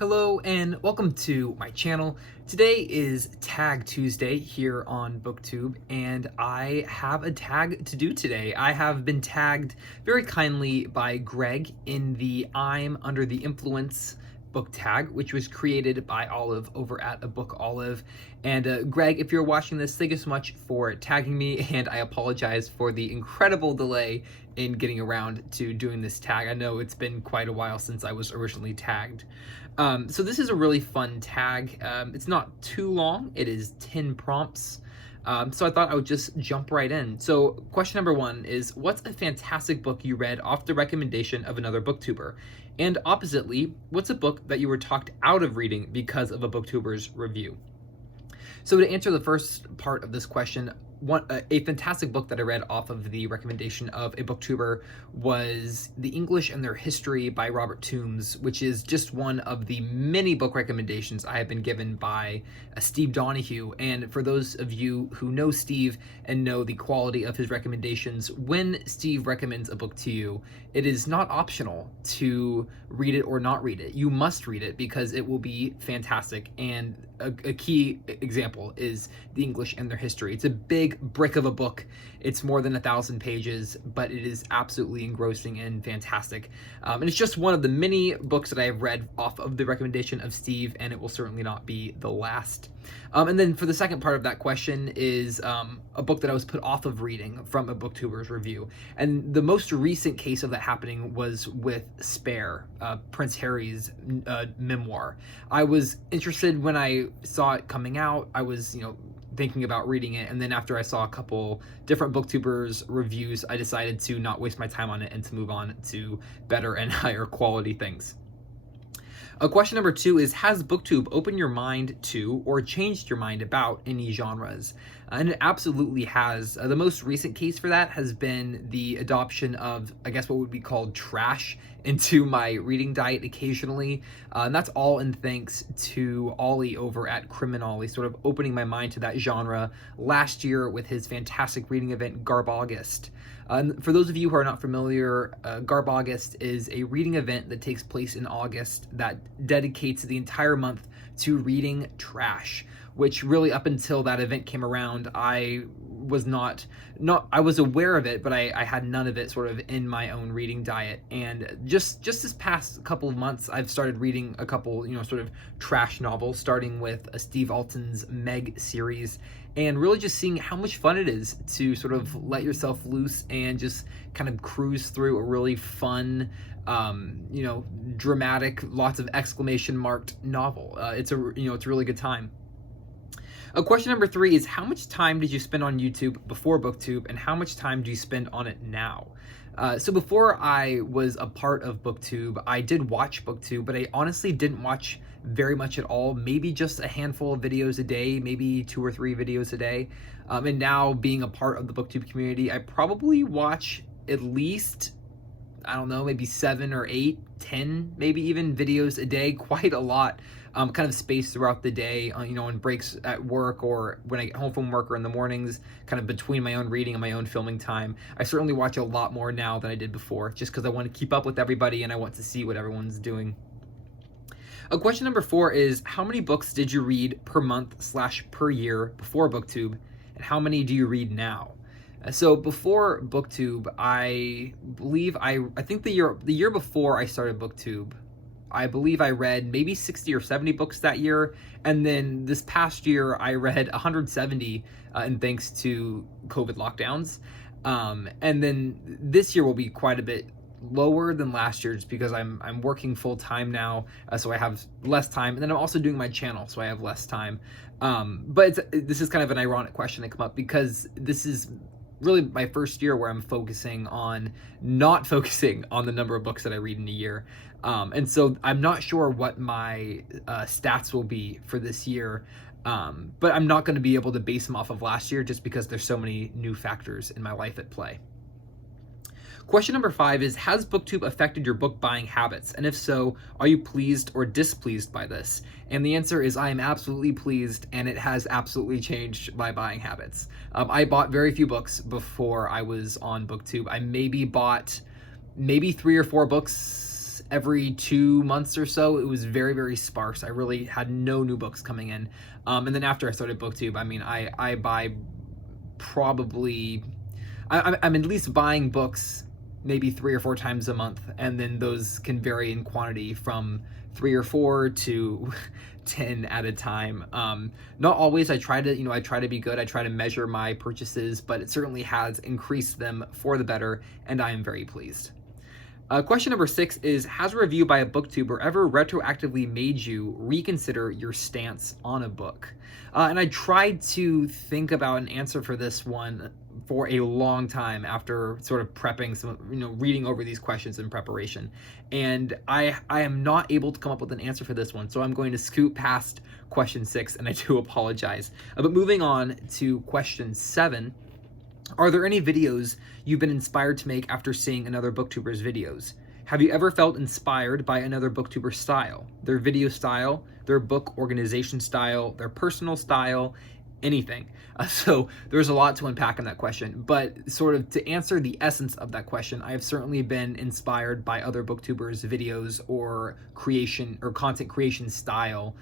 Hello and welcome to my channel. Today is Tag Tuesday here on Booktube, and I have a tag to do today. I have been tagged very kindly by Greg in the I'm Under the Influence book tag, which was created by Olive over at A Book Olive. And Greg, if you're watching this, thank you so much for tagging me, and I apologize for the incredible delay in getting around to doing this tag. I know it's been quite a while since I was originally tagged. So this is a really fun tag. It's not too long. It is 10 prompts. So I thought I would just jump right in. So question number 1 is, what's a fantastic book you read off the recommendation of another booktuber? And oppositely, what's a book that you were talked out of reading because of a booktuber's review? So to answer the first part of this question, a fantastic book that I read off of the recommendation of a booktuber was The English and Their History by Robert Toombs, which is just one of the many book recommendations I have been given by Steve Donahue. And for those of you who know Steve and know the quality of his recommendations, when Steve recommends a book to you, it is not optional to read it or not read it. You must read it because it will be fantastic. And a key example is The English and Their History. It's a big brick of a book. It's more than 1,000 pages, but it is absolutely engrossing and fantastic. And it's just one of the many books that I have read off of the recommendation of Steve, and it will certainly not be the last. And then for the second part of that question is a book that I was put off of reading from a booktuber's review. And the most recent case of that happening was with Spare, Prince Harry's memoir. I was interested when I saw it coming out. I was, thinking about reading it, and then after I saw a couple different booktubers reviews, I decided to not waste my time on it and to move on to better and higher quality things. Question number 2 is, has Booktube opened your mind to or changed your mind about any genres? And it absolutely has. The most recent case for that has been the adoption of, I guess, what would be called trash into my reading diet occasionally. And that's all in thanks to Ollie over at Criminolly, sort of opening my mind to that genre last year with his fantastic reading event, Garb August. For those of you who are not familiar, Garb August is a reading event that takes place in August that dedicates the entire month to reading trash, which really up until that event came around, I was not I was aware of it, but I had none of it sort of in my own reading diet. And just this past couple of months, I've started reading a couple, sort of trash novels, starting with Steve Alton's Meg series, and really just seeing how much fun it is to sort of let yourself loose and just kind of cruise through a really fun, dramatic, lots of exclamation marked novel. It's a really good time. Question number 3 is, how much time did you spend on YouTube before Booktube, and how much time do you spend on it now? So before I was a part of Booktube, I did watch Booktube, but I honestly didn't watch very much at all, maybe just a handful of videos a day, maybe 2 or 3 videos a day. And now being a part of the Booktube community, I probably watch at least, I don't know, maybe 7 or 8, 10, maybe even videos a day, quite a lot. Kind of spaced throughout the day, on breaks at work or when I get home from work or in the mornings, kind of between my own reading and my own filming time. I certainly watch a lot more now than I did before, just because I want to keep up with everybody and I want to see what everyone's doing. Question number 4 is, how many books did you read per month/per year before Booktube, and how many do you read now? So before Booktube, I think the year before I started Booktube, I believe I read maybe 60 or 70 books that year, and then this past year I read 170, and thanks to COVID lockdowns. And then this year will be quite a bit lower than last year, just because I'm working full time now, so I have less time, and then I'm also doing my channel, so I have less time. But this is kind of an ironic question that come up, because this is really my first year where I'm not focusing on the number of books that I read in a year. And so I'm not sure what my stats will be for this year, but I'm not going to be able to base them off of last year just because there's so many new factors in my life at play. Question number 5 is, has Booktube affected your book buying habits? And if so, are you pleased or displeased by this? And the answer is, I am absolutely pleased, and it has absolutely changed my buying habits. I bought very few books before I was on Booktube. I maybe bought 3 or 4 books every 2 months or so. It was very, very sparse. I really had no new books coming in. And then after I started Booktube, I mean, I buy probably, I'm at least buying books maybe 3 or 4 times a month, and then those can vary in quantity from 3 or 4 to 10 at a time. Not always. I try to be good. I try to measure my purchases, but it certainly has increased them for the better, and I am very pleased. Question number 6 is, has a review by a booktuber ever retroactively made you reconsider your stance on a book? And I tried to think about an answer for this one for a long time after sort of prepping some, reading over these questions in preparation. And I am not able to come up with an answer for this one, so I'm going to scoot past question 6, and I do apologize. But moving on to question 7, are there any videos you've been inspired to make after seeing another booktuber's videos? Have you ever felt inspired by another booktuber's style? Their video style, their book organization style, their personal style, anything? So there's a lot to unpack in that question, but sort of to answer the essence of that question, I have certainly been inspired by other booktubers' videos or creation or content creation style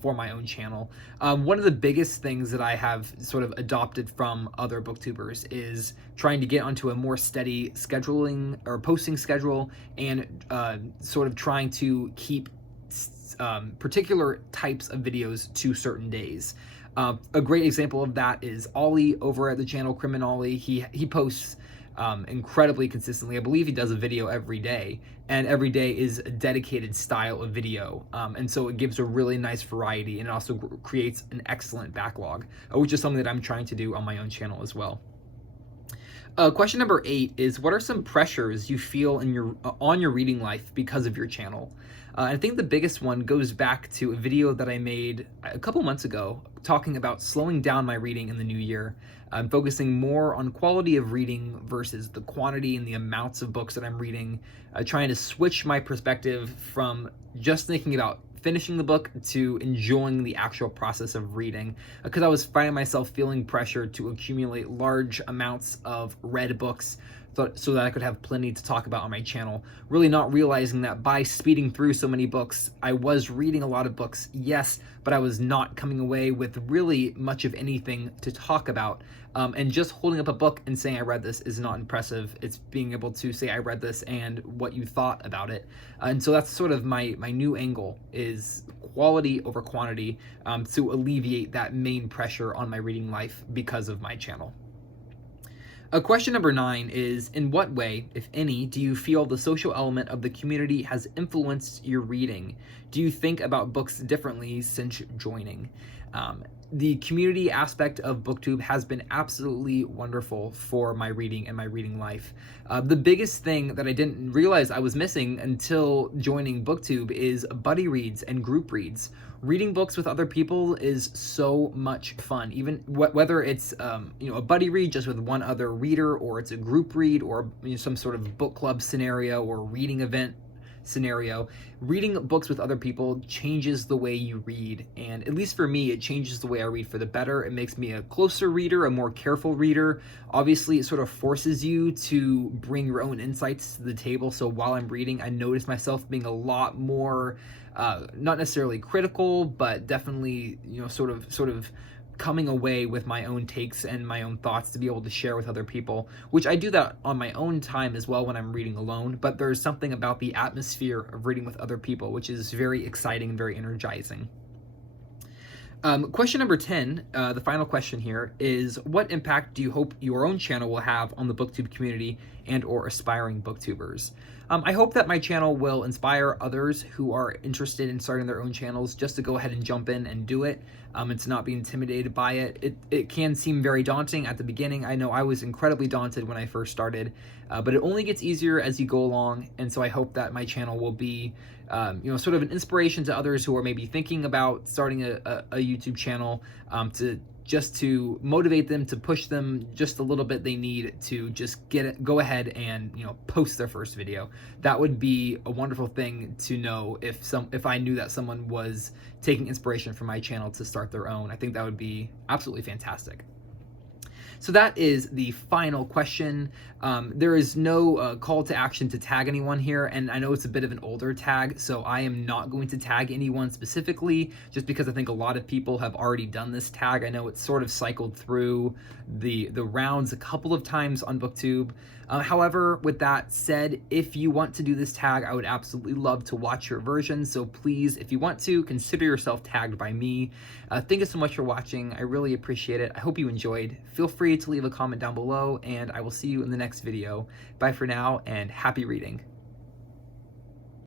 for my own channel. One of the biggest things that I have sort of adopted from other booktubers is trying to get onto a more steady scheduling or posting schedule, and sort of trying to keep particular types of videos to certain days. A great example of that is Ollie over at the channel Criminolly. He posts incredibly consistently. I believe he does a video every day, and every day is a dedicated style of video, and so it gives a really nice variety, and it also creates an excellent backlog, which is something that I'm trying to do on my own channel as well. Question number 8 is, what are some pressures you feel on your reading life because of your channel? I think the biggest one goes back to a video that I made a couple months ago talking about slowing down my reading in the new year. I'm focusing more on quality of reading versus the quantity and the amounts of books that I'm reading, trying to switch my perspective from just thinking about finishing the book to enjoying the actual process of reading, because I was finding myself feeling pressure to accumulate large amounts of read books so that I could have plenty to talk about on my channel, really not realizing that by speeding through so many books, I was reading a lot of books, yes, but I was not coming away with really much of anything to talk about. And just holding up a book and saying I read this is not impressive. It's being able to say I read this and what you thought about it. And so that's sort of my new angle, is quality over quantity, to alleviate that main pressure on my reading life because of my channel. Question number 9 is, in what way, if any, do you feel the social element of the community has influenced your reading? Do you think about books differently since joining? The community aspect of Booktube has been absolutely wonderful for my reading and my reading life. The biggest thing that I didn't realize I was missing until joining Booktube is buddy reads and group reads. Reading books with other people is so much fun, even whether it's a buddy read just with one other reader, or it's a group read, or some sort of book club scenario or reading event scenario. Reading books with other people changes the way you read, and at least for me, it changes the way I read for the better. It makes me a closer reader, a more careful reader. Obviously, it sort of forces you to bring your own insights to the table, so while I'm reading, I notice myself being a lot more not necessarily critical, but definitely sort of coming away with my own takes and my own thoughts to be able to share with other people, which I do that on my own time as well when I'm reading alone. But there's something about the atmosphere of reading with other people which is very exciting and very energizing. Question number 10, the final question here, is, what impact do you hope your own channel will have on the Booktube community and or aspiring booktubers? I hope that my channel will inspire others who are interested in starting their own channels just to go ahead and jump in and do it, and to not be intimidated by it. It can seem very daunting at the beginning. I know I was incredibly daunted when I first started, but it only gets easier as you go along, and so I hope that my channel will be sort of an inspiration to others who are maybe thinking about starting a YouTube channel, to motivate them, to push them just a little bit. They need to just go ahead and post their first video. That would be a wonderful thing to know if I knew that someone was taking inspiration from my channel to start their own. I think that would be absolutely fantastic. So that is the final question. There is no call to action to tag anyone here, and I know it's a bit of an older tag, so I am not going to tag anyone specifically, just because I think a lot of people have already done this tag. I know it's sort of cycled through the rounds a couple of times on Booktube. However, with that said, if you want to do this tag, I would absolutely love to watch your version. So please, if you want to, consider yourself tagged by me. Thank you so much for watching. I really appreciate it. I hope you enjoyed. Feel free to leave a comment down below, and I will see you in the next video. Bye for now, and happy reading.